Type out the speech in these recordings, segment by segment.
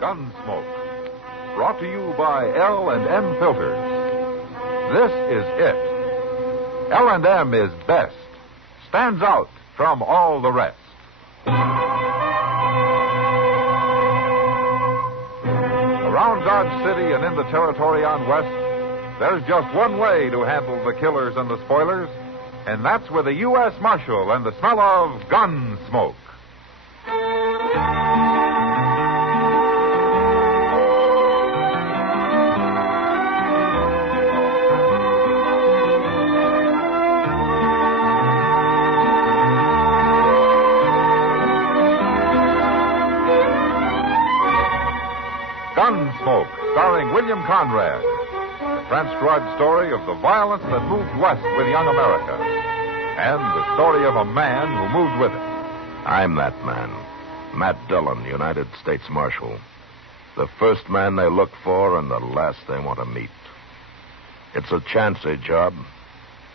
Gunsmoke. Brought to you by L&M Filters. This is it. L&M is best. Stands out from all the rest. Around Dodge City and in the territory on West, there's just one way to handle the killers and the spoilers, and that's with a U.S. Marshal and the smell of Gunsmoke. Gunsmoke, starring William Conrad. The transcribed story of the violence that moved west with young America. And the story of a man who moved with it. I'm that man. Matt Dillon, United States Marshal. The first man they look for and the last they want to meet. It's a chancy job,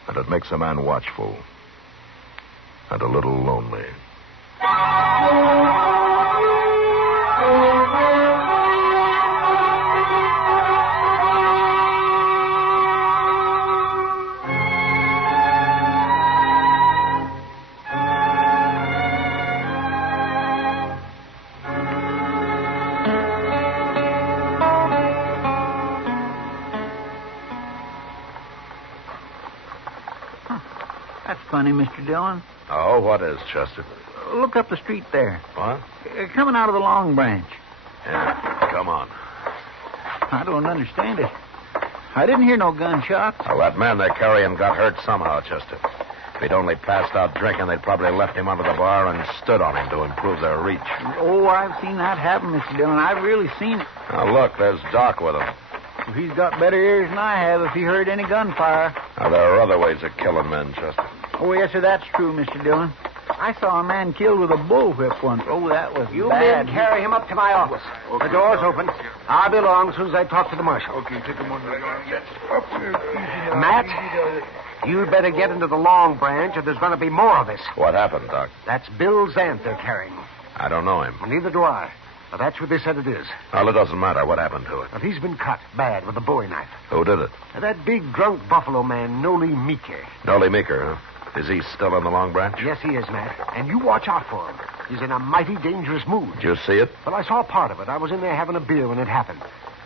and it makes a man watchful. And a little lonely. That's funny, Mr. Dillon. Oh, what is, Chester? Look up the street there. What? Coming out of the Long Branch. Yeah, come on. I don't understand it. I didn't hear no gunshots. Well, that man they're carrying got hurt somehow, Chester. If he'd only passed out drinking, they'd probably left him under the bar and stood on him to improve their reach. Oh, I've seen that happen, Mr. Dillon. I've really seen it. Now, look, there's Doc with him. Well, he's got better ears than I have if he heard any gunfire. Now, there are other ways of killing men, Chester. Oh, yes, sir, that's true, Mr. Dillon. I saw a man killed with a bullwhip once. Oh, that was You bad. men carry him up to my office. Okay. The door's open. I'll be along as soon as I talk to the marshal. Okay, take him under the arm. Matt, you'd better get into the Long Branch or there's going to be more of this. What happened, Doc? That's Bill Zant they're carrying. I don't know him. Well, neither do I. But that's what they said it is. Well, it doesn't matter. What happened to it? Well, he's been cut bad with a bowie knife. Who did it? That big drunk buffalo man, Noli Meeker. Noli Meeker, huh? Is he still in the Long Branch? Yes, he is, Matt. And you watch out for him. He's in a mighty dangerous mood. Did you see it? Well, I saw part of it. I was in there having a beer when it happened.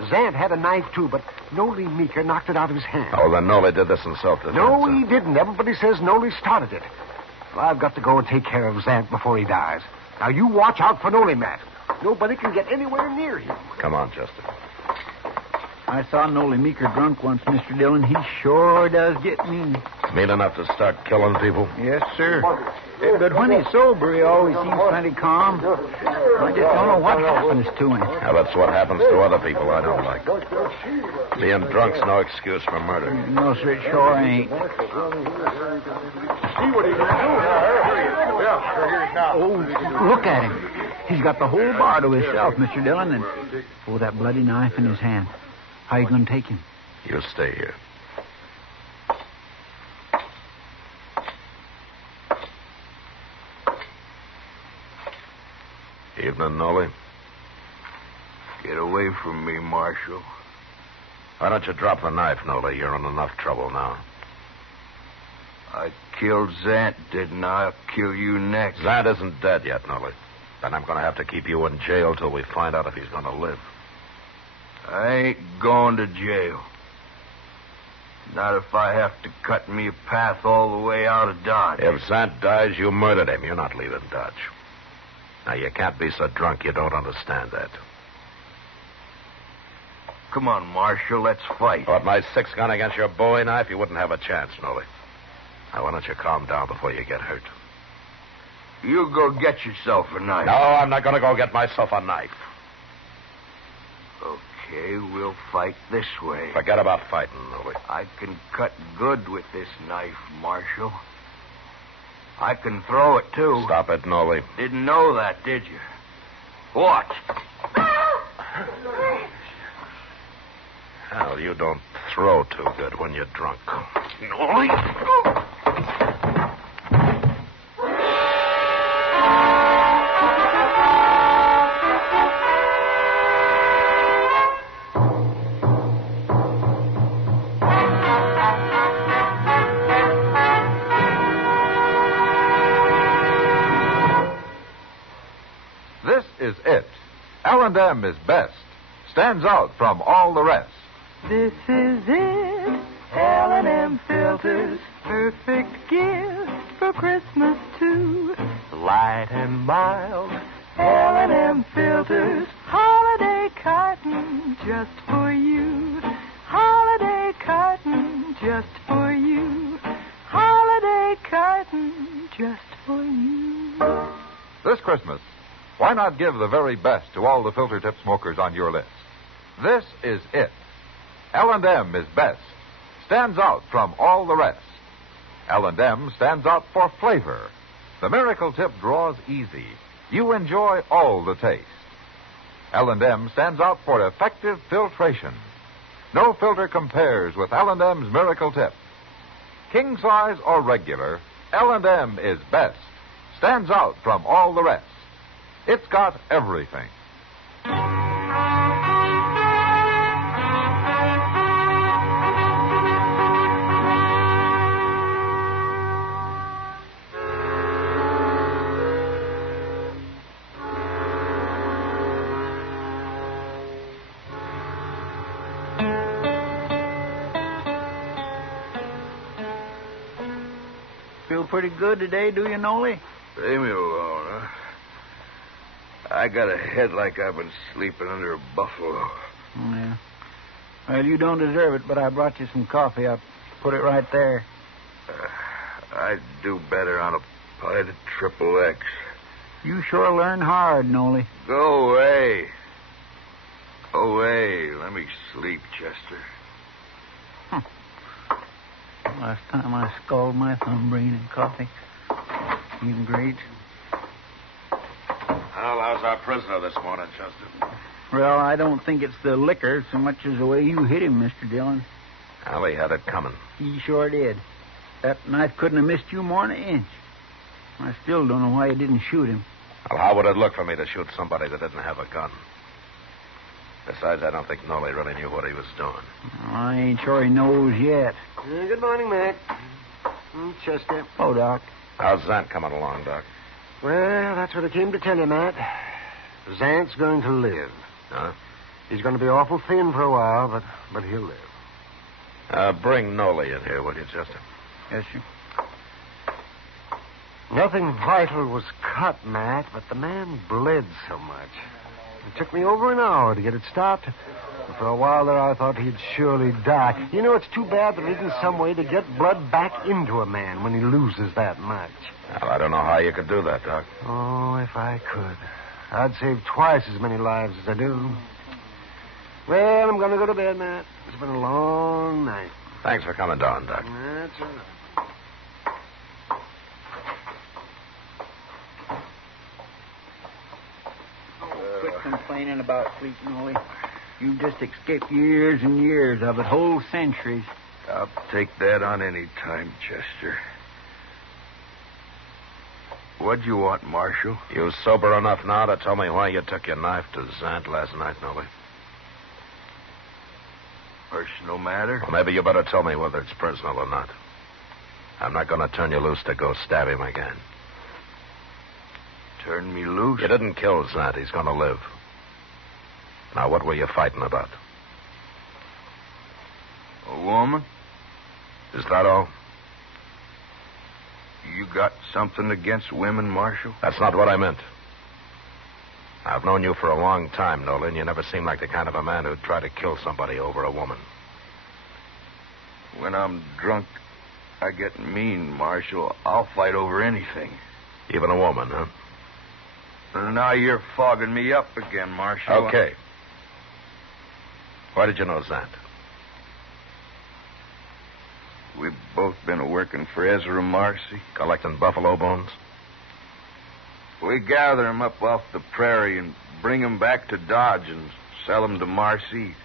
Zant had a knife, too, but Noli Meeker knocked it out of his hand. Oh, then Noli did this in self-defense. No, he didn't. Everybody says Noli started it. Well, I've got to go and take care of Zant before he dies. Now, you watch out for Noli, Matt. Nobody can get anywhere near him. Come on, Chester. I saw Noli Meeker drunk once, Mr. Dillon. He sure does get mean. Mean enough to start killing people? Yes, sir. But when he's sober, he always seems plenty calm. I just don't know what happens to him. Now, that's what happens to other people I don't like. Being drunk's no excuse for murder. No, sir, it sure ain't. See what he's going to do. Yeah, sure, here's now. Oh, look at him. He's got the whole bar to himself, Mr. Dillon, and that bloody knife in his hand. How you going to take him? You stay here. Evening, Noli. Get away from me, Marshal. Why don't you drop the knife, Noli? You're in enough trouble now. I killed Zant, didn't I? I'll kill you next. Zant isn't dead yet, Noli. Then I'm going to have to keep you in jail till we find out if he's going to live. I ain't going to jail. Not if I have to cut me a path all the way out of Dodge. If Zant dies, you murdered him. You're not leaving Dodge. Now, you can't be so drunk you don't understand that. Come on, Marshal, let's fight. What, my 6-gun against your bowie knife? You wouldn't have a chance, Noli. Now, why don't you calm down before you get hurt? You go get yourself a knife. No, I'm not going to go get myself a knife. Okay, we'll fight this way. Forget about fighting, Noli. I can cut good with this knife, Marshal. I can throw it, too. Stop it, Noli. Didn't know that, did you? What? Hell, you don't throw too good when you're drunk. Noli? is it. L&M is best. Stands out from all the rest. This is it. L&M filters. Perfect gift for Christmas, too. Light and mild. L&M filters. Holiday carton just for you. Holiday carton just for you. Holiday carton just for you. This Christmas, why not give the very best to all the filter tip smokers on your list? This is it. L&M is best. Stands out from all the rest. L&M stands out for flavor. The miracle tip draws easy. You enjoy all the taste. L&M stands out for effective filtration. No filter compares with L&M's miracle tip. King size or regular, L&M is best. Stands out from all the rest. It's got everything. Feel pretty good today, do you, Nolly? Leave me alone, huh? I got a head like I've been sleeping under a buffalo. Yeah. Well, you don't deserve it, but I brought you some coffee. I'll put it right there. I'd do better on a pint of Triple X. You sure learn hard, Nolly. Go away. Go away. Let me sleep, Chester. Last time I scalded my thumb bringing in coffee. Even great. How's our prisoner this morning, Chester? Well, I don't think it's the liquor so much as the way you hit him, Mr. Dillon. Well, he had it coming. He sure did. That knife couldn't have missed you more than an inch. I still don't know why you didn't shoot him. Well, how would it look for me to shoot somebody that didn't have a gun? Besides, I don't think Nolly really knew what he was doing. I ain't sure he knows yet. Good morning, Mac. Chester. Oh, Doc. How's Zant coming along, Doc? Well, that's what I came to tell you, Matt. Zant's going to live. Huh? He's going to be awful thin for a while, but he'll live. Bring Nolly in here, will you, Chester? Yes, sir. Nothing vital was cut, Matt, but the man bled so much. It took me over an hour to get it stopped. And for a while there, I thought he'd surely die. You know, it's too bad there isn't some way to get blood back into a man when he loses that much. Well, I don't know how you could do that, Doc. Oh, if I could, I'd save twice as many lives as I do. Well, I'm going to go to bed, Matt. It's been a long night. Thanks for coming down, Doc. That's all right. Quit complaining about sleep, Nolly. You've just escaped years and years of it, whole centuries. I'll take that on any time, Chester. What'd you want, Marshal? You sober enough now to tell me why you took your knife to Zant last night, Nolly? Personal matter? Well, maybe you better tell me whether it's personal or not. I'm not going to turn you loose to go stab him again. Turn me loose? You didn't kill Zant. He's going to live. Now, what were you fighting about? A woman? Is that all? You got something against women, Marshal? That's not what I meant. I've known you for a long time, Nolan. You never seemed like the kind of a man who'd try to kill somebody over a woman. When I'm drunk, I get mean, Marshal. I'll fight over anything. Even a woman, huh? And now you're fogging me up again, Marshal. Okay. Why did you know Zant? We've both been working for Ezra Marcy. Collecting buffalo bones? We gather 'em up off the prairie and bring 'em back to Dodge and sell 'em to Marcy.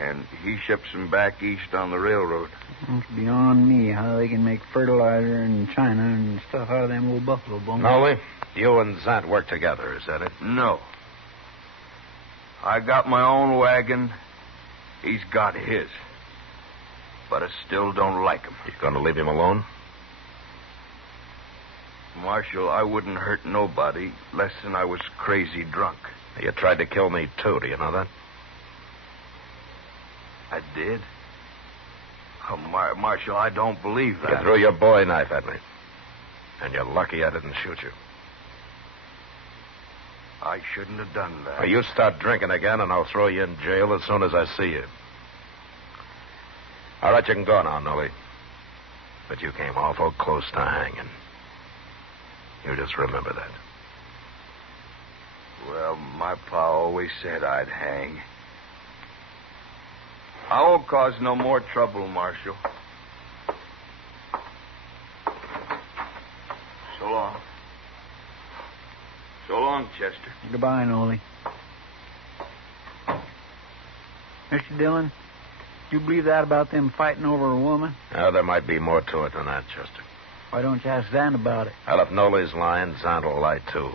And he ships 'em back east on the railroad. It's beyond me how they can make fertilizer in China and stuff out of them old buffalo bones. Nolly, you and Zant work together, is that it? No. I got my own wagon. He's got his. But I still don't like him. You going to leave him alone? Marshal, I wouldn't hurt nobody less than I was crazy drunk. You tried to kill me, too. Do you know that? I did? Oh, Marshal, I don't believe that. You threw your bowie knife at me. And you're lucky I didn't shoot you. I shouldn't have done that. Well, you start drinking again, and I'll throw you in jail as soon as I see you. All right, you can go now, Nolly. But you came awful close to hanging. You just remember that. Well, my pa always said I'd hang. I won't cause no more trouble, Marshal. So long. So long, Chester. Goodbye, Nolly. Mr. Dillon, you believe that about them fighting over a woman? Oh, there might be more to it than that, Chester. Why don't you ask Zan about it? Well, if Nolly's lying, Zant will lie, too.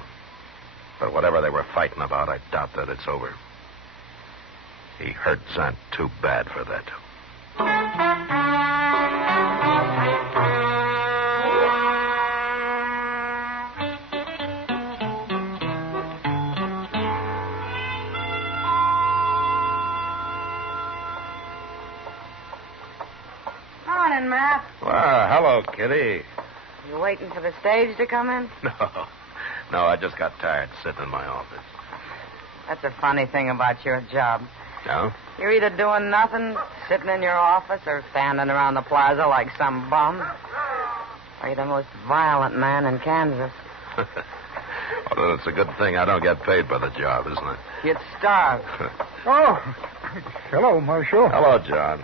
But whatever they were fighting about, I doubt that it's over. He hurt Zant too bad for that. Morning, Matt. Well, hello, Kitty. You waiting for the stage to come in? No, I just got tired sitting in my office. That's a funny thing about your job. No? You're either doing nothing, sitting in your office, or standing around the plaza like some bum. Or you're the most violent man in Kansas. Well, it's a good thing I don't get paid by the job, isn't it? You'd starve. Oh, hello, Marshal. Hello, John.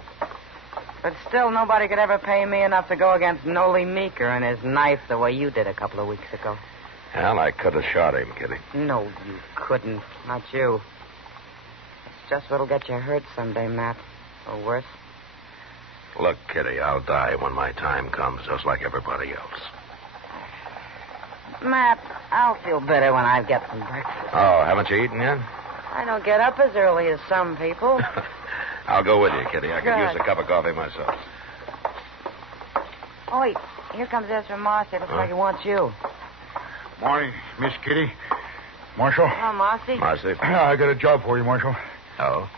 But still, nobody could ever pay me enough to go against Nolly Meeker and his knife the way you did a couple of weeks ago. Well, I could have shot him, Kitty. No, you couldn't. Not you. It's just what'll get you hurt someday, Matt. Or worse. Look, Kitty, I'll die when my time comes, just like everybody else. Matt, I'll feel better when I get some breakfast. Oh, haven't you eaten yet? I don't get up as early as some people. I'll go with you, Kitty. I could Good. use a cup of coffee myself. Oh, wait. Here comes Ezra Marcy. Looks like he wants you. Morning, Miss Kitty. Marshal. Oh, Marcy. Marcy. I got a job for you, Marshal. Oh?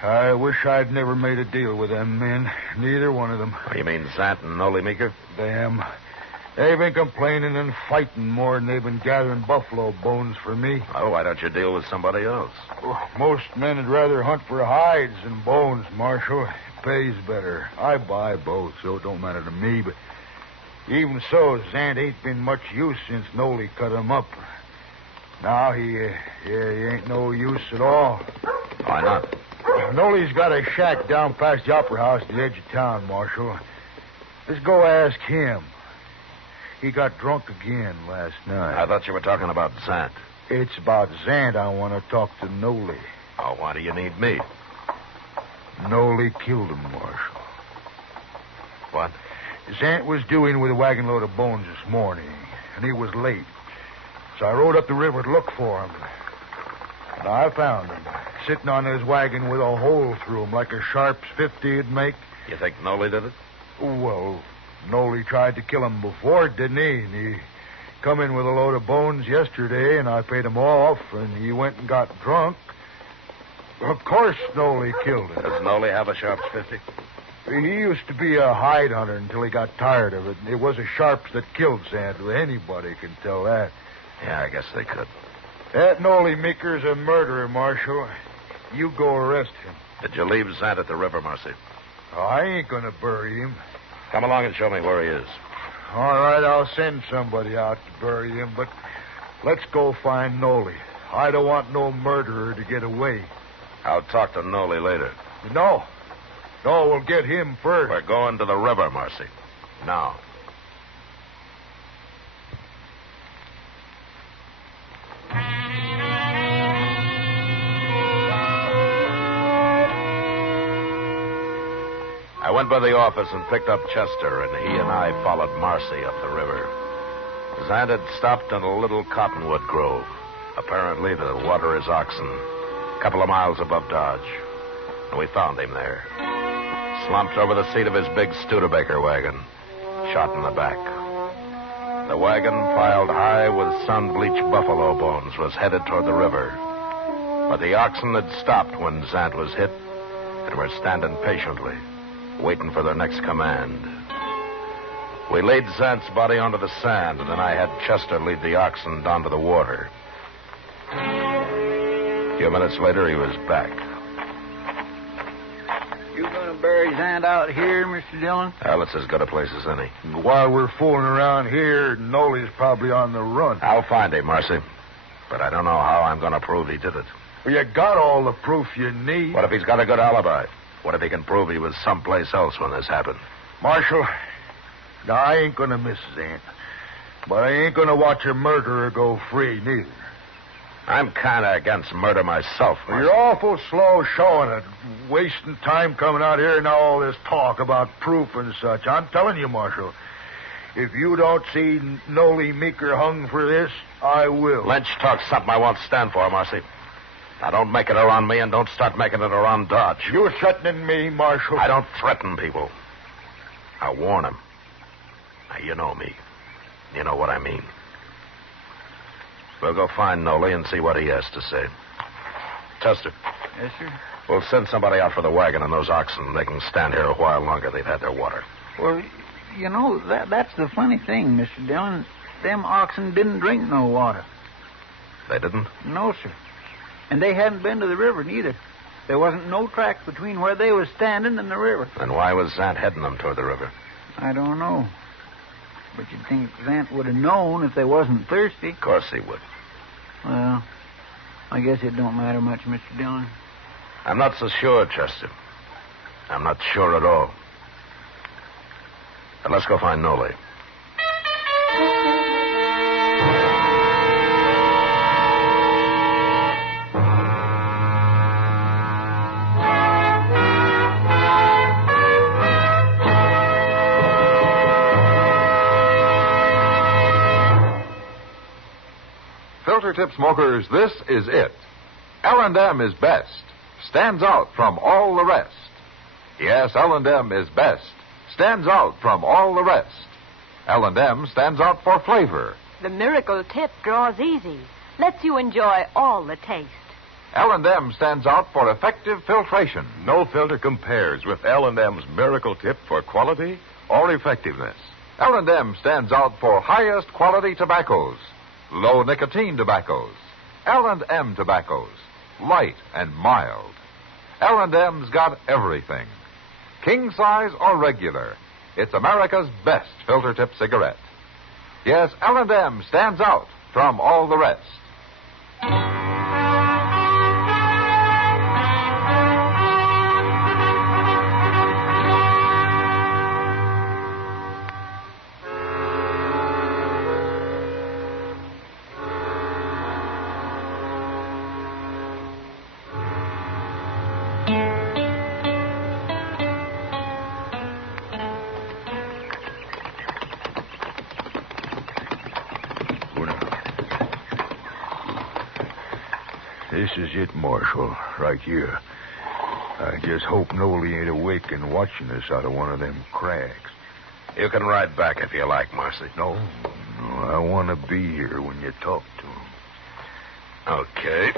I wish I'd never made a deal with them men. Neither one of them. Oh, you mean Zant and Nolly Meeker? Them. They've been complaining and fighting more than they've been gathering buffalo bones for me. Oh, why don't you deal with somebody else? Most men would rather hunt for hides than bones, Marshal. It pays better. I buy both, so it don't matter to me, but even so, Zant ain't been much use since Nolly cut him up. Now he ain't no use at all. Why not? Nolly's got a shack down past the Opera House at the edge of town, Marshal. Let's go ask him. He got drunk again last night. I thought you were talking about Zant. It's about Zant I want to talk to Nolly. Oh, why do you need me? Nolly killed him, Marshal. What? Zant was due in with a wagon load of bones this morning, and he was late. So I rode up the river to look for him. And I found him, sitting on his wagon with a hole through him like a Sharp's 50'd make. You think Nolly did it? Well, Nolly tried to kill him before, didn't he? And he come in with a load of bones yesterday, and I paid him off, and he went and got drunk. Of course Nolly killed him. Does Nolly have a Sharp's 50? He used to be a hide hunter until he got tired of it. It was a Sharps that killed Zant. Anybody can tell that. Yeah, I guess they could. That Nolly Meeker's a murderer, Marshal. You go arrest him. Did you leave Zant at the river, Marcy? Oh, I ain't going to bury him. Come along and show me where he is. All right, I'll send somebody out to bury him, but let's go find Nolly. I don't want no murderer to get away. I'll talk to Nolly later. No, we'll get him first. We're going to the river, Marcy. Now. I went by the office and picked up Chester, and he and I followed Marcy up the river. Zant had stopped in a little cottonwood grove, apparently to water his oxen, a couple of miles above Dodge. And we found him there, slumped over the seat of his big Studebaker wagon, shot in the back. The wagon, piled high with sun-bleached buffalo bones, was headed toward the river. But the oxen had stopped when Zant was hit and were standing patiently, waiting for their next command. We laid Zant's body onto the sand, and then I had Chester lead the oxen down to the water. A few minutes later, he was back. You going to bury Zant out here, Mr. Dillon? Ellis as good a place as any. While we're fooling around here, Nolly's probably on the run. I'll find him, Marcy. But I don't know how I'm going to prove he did it. Well, you got all the proof you need. What if he's got a good alibi? What if he can prove he was someplace else when this happened? Marshal, now, I ain't going to miss Zant. But I ain't going to watch a murderer go free, neither. I'm kind of against murder myself, Well, Marcy. you're awful slow showing it. Wasting time coming out here and all this talk about proof and such. I'm telling you, Marshal, if you don't see Nolly Meeker hung for this, I will. Lynch talks something I won't stand for, Marcy. Now, don't make it around me and don't start making it around Dodge. You're threatening me, Marshal. I don't threaten people. I warn them. Now, you know me. You know what I mean. We'll go find Nolly and see what he has to say. Chester. Yes, sir. We'll send somebody out for the wagon and those oxen. They can stand here a while longer. They've had their water. Well, you know, that's the funny thing, Mr. Dillon. Them oxen didn't drink no water. They didn't? No, sir. And they hadn't been to the river, neither. There wasn't no track between where they was standing and the river. Then why was Zant heading them toward the river? I don't know. But you'd think Zant would have known if they wasn't thirsty. Of course he would. Well, I guess it don't matter much, Mr. Dillon. I'm not so sure, Chester. I'm not sure at all. But let's go find Nolly. Filter tip smokers, this is it. L&M is best. Stands out from all the rest. Yes, L&M is best. Stands out from all the rest. L&M stands out for flavor. The miracle tip draws easy. Lets you enjoy all the taste. L&M stands out for effective filtration. No filter compares with L&M's Miracle Tip for quality or effectiveness. L&M stands out for highest quality tobaccos. Low nicotine tobaccos. L&M tobaccos. Light and mild. L&M's got everything. King size or regular. It's America's best filter tip cigarette. Yes, L&M stands out from all the rest. This is it, Marshal, right here. I just hope Nolly ain't awake and watching us out of one of them cracks. You can ride back if you like, Marcy. No, I want to be here when you talk to him. Okay.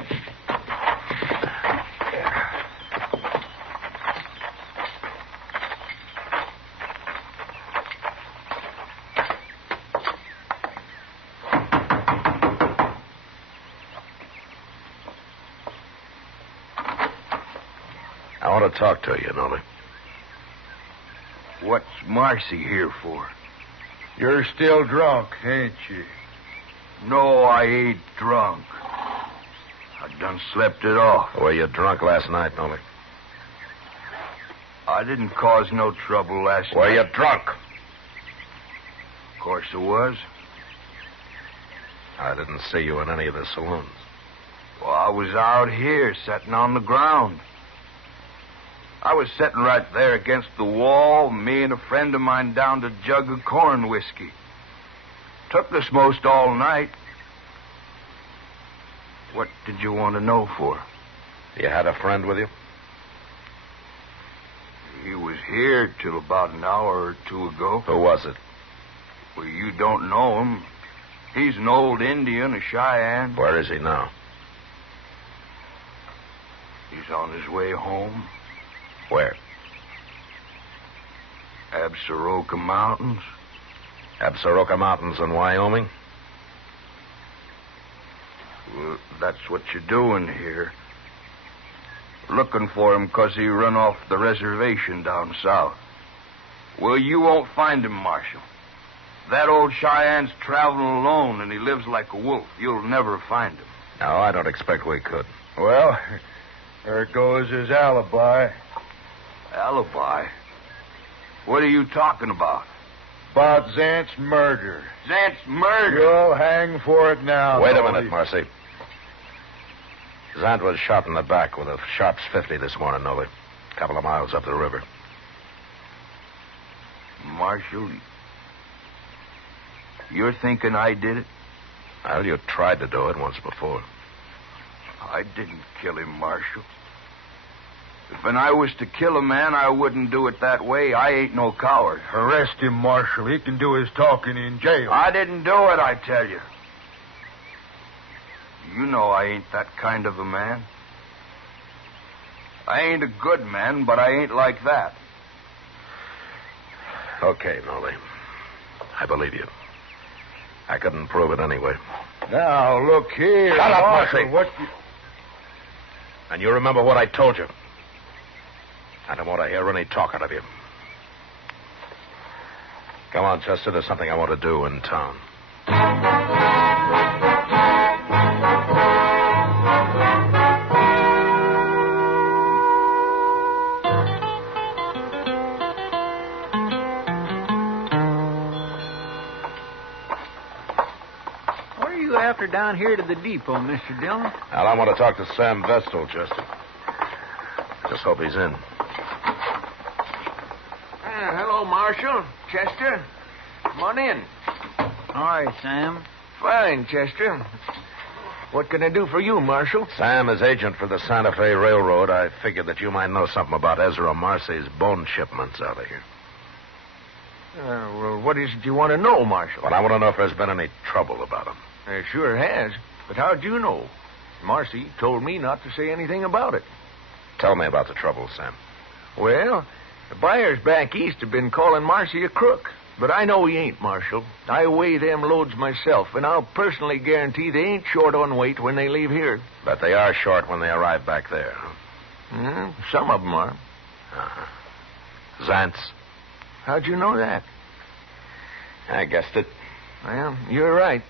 I want to talk to you, Nolly. What's Marcy here for? You're still drunk, ain't you? No, I ain't drunk. I done slept it off. Were you drunk last night, Nolly? I didn't cause no trouble last Were night. you drunk? Of course I was. I didn't see you in any of the saloons. Well, I was out here, sitting on the ground. I was sitting right there against the wall, me and a friend of mine downed a jug of corn whiskey. Took us most all night. What did you want to know for? You had a friend with you? He was here till about an hour or two ago. Who was it? Well, you don't know him. He's an old Indian, a Cheyenne. Where is he now? He's on his way home. Where? Absaroka Mountains. Absaroka Mountains in Wyoming? Well, that's what you're doing here. Looking for him because he run off the reservation down south. Well, you won't find him, Marshal. That old Cheyenne's traveling alone, and he lives like a wolf. You'll never find him. No, I don't expect we could. Well, there goes his alibi. Alibi? What are you talking about? About Zant's murder. Zant's murder? You'll hang for it now. Wait a minute, Marcy. Zant was shot in the back with a Sharps 50 this morning, Nolie. A couple of miles up the river. Marshal, you're thinking I did it? Well, you tried to do it once before. I didn't kill him, Marshal. If I was to kill a man, I wouldn't do it that way. I ain't no coward. Arrest him, Marshal. He can do his talking in jail. I didn't do it, I tell you. You know I ain't that kind of a man. I ain't a good man, but I ain't like that. Okay, Nolie. I believe you. I couldn't prove it anyway. Now, look here. Shut up, Marshal. Marcy. And you remember what I told you. I don't want to hear any talk out of you. Come on, Chester. There's something I want to do in town. What are you after down here to the depot, Mr. Dillon? Well, I want to talk to Sam Vestal, Chester. Just hope he's in. Hello, Marshal. Chester. Come on in. All right, Sam. Fine, Chester. What can I do for you, Marshal? Sam is agent for the Santa Fe Railroad. I figured that you might know something about Ezra Marcy's bone shipments out of here. Well, what is it you want to know, Marshal? Well, I want to know if there's been any trouble about him. There sure has. But how'd you know? Marcy told me not to say anything about it. Tell me about the trouble, Sam. Well, the buyers back east have been calling Marcy a crook. But I know he ain't, Marshal. I weigh them loads myself, and I'll personally guarantee they ain't short on weight when they leave here. But they are short when they arrive back there, huh? Some of them are. Uh-huh. Zant's? How'd you know that? I guessed it. Well, you're right.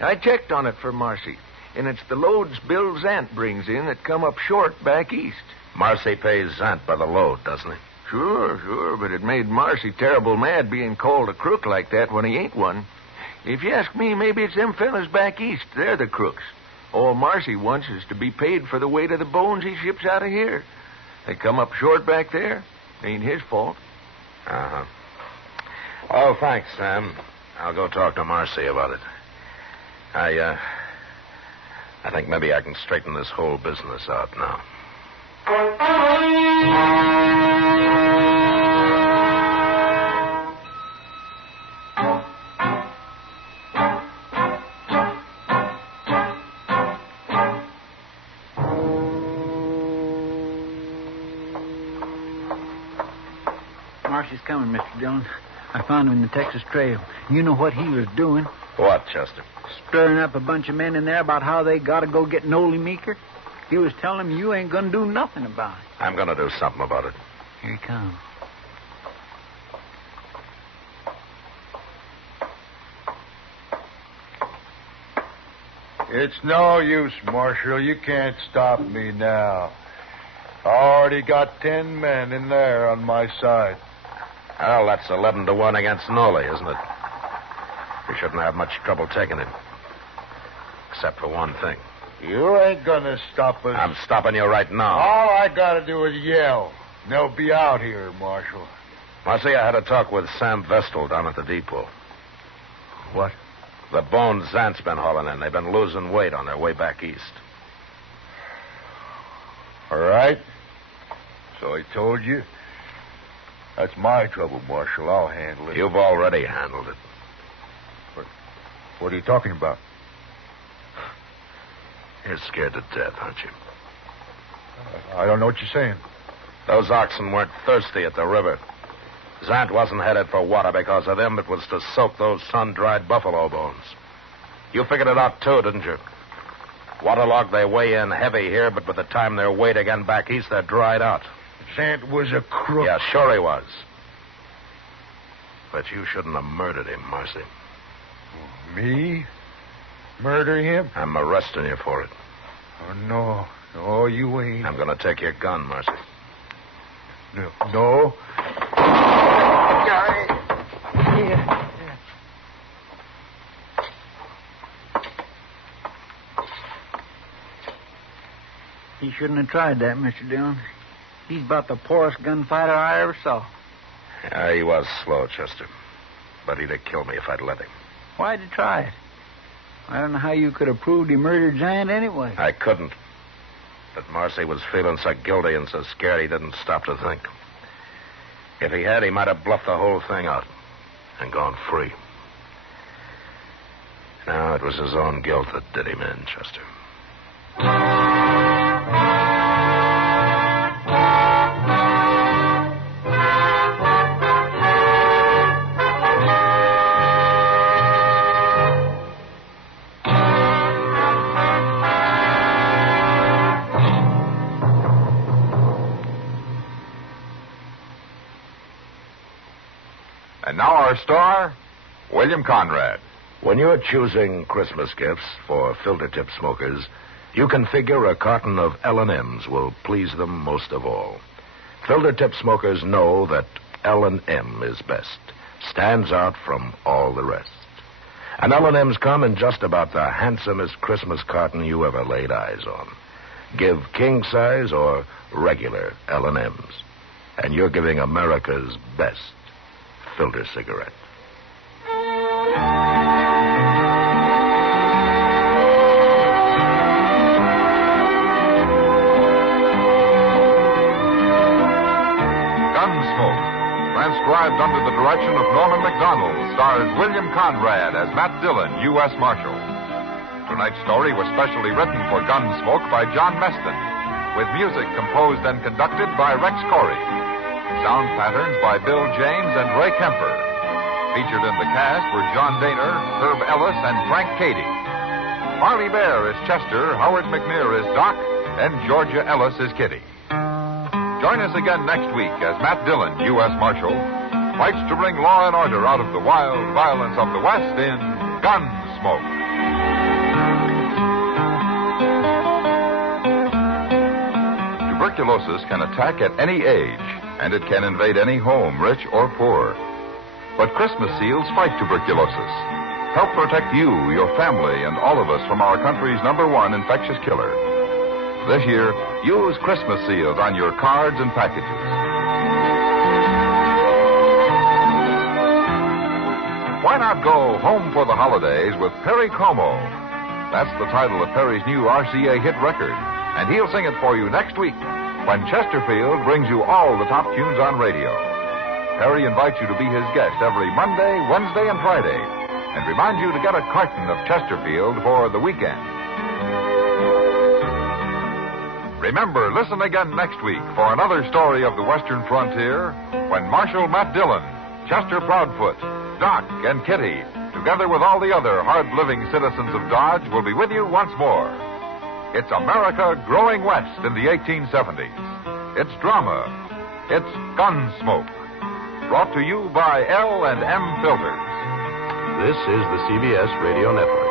I checked on it for Marcy, and it's the loads Bill Zant brings in that come up short back east. Marcy pays Zant by the load, doesn't he? Sure, but it made Marcy terrible mad being called a crook like that when he ain't one. If you ask me, maybe it's them fellas back east. They're the crooks. All Marcy wants is to be paid for the weight of the bones he ships out of here. They come up short back there. Ain't his fault. Uh-huh. Oh, thanks, Sam. I'll go talk to Marcy about it. I think maybe I can straighten this whole business out now. Marcy's coming, Mr. Dillon. I found him in the Texas Trail. You know what he was doing? What, Chester? Stirring up a bunch of men in there about how they got to go get Nolie Meeker. He was telling them you ain't going to do nothing about it. I'm going to do something about it. Here he comes. It's no use, Marshal. You can't stop me now. I already got 10 men in there on my side. Well, that's 11-1 against Nolie, isn't it? We shouldn't have much trouble taking him. Except for one thing. You ain't gonna stop us. I'm stopping you right now. All I gotta do is yell. And they'll be out here, Marshal. Marcy, I had a talk with Sam Vestal down at the depot. What? The bones Zant's been hauling in. They've been losing weight on their way back east. All right. So I told you. That's my trouble, Marshal. I'll handle it. You've already handled it. What are you talking about? You're scared to death, aren't you? I don't know what you're saying. Those oxen weren't thirsty at the river. Zant wasn't headed for water because of them. It was to soak those sun-dried buffalo bones. You figured it out, too, didn't you? Waterlogged, they weigh in heavy here, but by the time they're weighed again back east, they're dried out. Zant was a crook. Yeah, sure he was. But you shouldn't have murdered him, Marcy. Me? Murder him? I'm arresting you for it. Oh, no. No, you ain't. I'm going to take your gun, Marcy. No. He shouldn't have tried that, Mr. Dillon. He's about the poorest gunfighter I ever saw. Yeah, he was slow, Chester. But he'd have killed me if I'd let him. Why'd you try it? I don't know how you could have proved he murdered Zant anyway. I couldn't. But Marcy was feeling so guilty and so scared he didn't stop to think. If he had, he might have bluffed the whole thing out and gone free. No, it was his own guilt that did him in, Chester. And now our star, William Conrad. When you're choosing Christmas gifts for filter-tip smokers, you can figure a carton of L&M's will please them most of all. Filter-tip smokers know that L&M is best, stands out from all the rest. And L&M's come in just about the handsomest Christmas carton you ever laid eyes on. Give king size or regular L&M's, and you're giving America's best filter cigarette. Gunsmoke, transcribed under the direction of Norman MacDonnell, stars William Conrad as Matt Dillon, U.S. Marshal. Tonight's story was specially written for Gunsmoke by John Meston, with music composed and conducted by Rex Corey. Sound patterns by Bill James and Ray Kemper. Featured in the cast were John Daner, Herb Ellis, and Frank Cady. Parley Baer is Chester, Howard McNear is Doc, and Georgia Ellis is Kitty. Join us again next week as Matt Dillon, U.S. Marshal, fights to bring law and order out of the wild violence of the West in Gunsmoke. Tuberculosis can attack at any age, and it can invade any home, rich or poor. But Christmas seals fight tuberculosis. Help protect you, your family, and all of us from our country's #1 infectious killer. This year, use Christmas seals on your cards and packages. Why not go home for the holidays with Perry Como? That's the title of Perry's new RCA hit record, and he'll sing it for you next week when Chesterfield brings you all the top tunes on radio. Perry invites you to be his guest every Monday, Wednesday, and Friday, and reminds you to get a carton of Chesterfield for the weekend. Remember, listen again next week for another story of the Western frontier when Marshal Matt Dillon, Chester Proudfoot, Doc, and Kitty, together with all the other hard-living citizens of Dodge, will be with you once more. It's America growing west in the 1870s. It's drama. It's Gunsmoke. Brought to you by L&M Filters. This is the CBS Radio Network.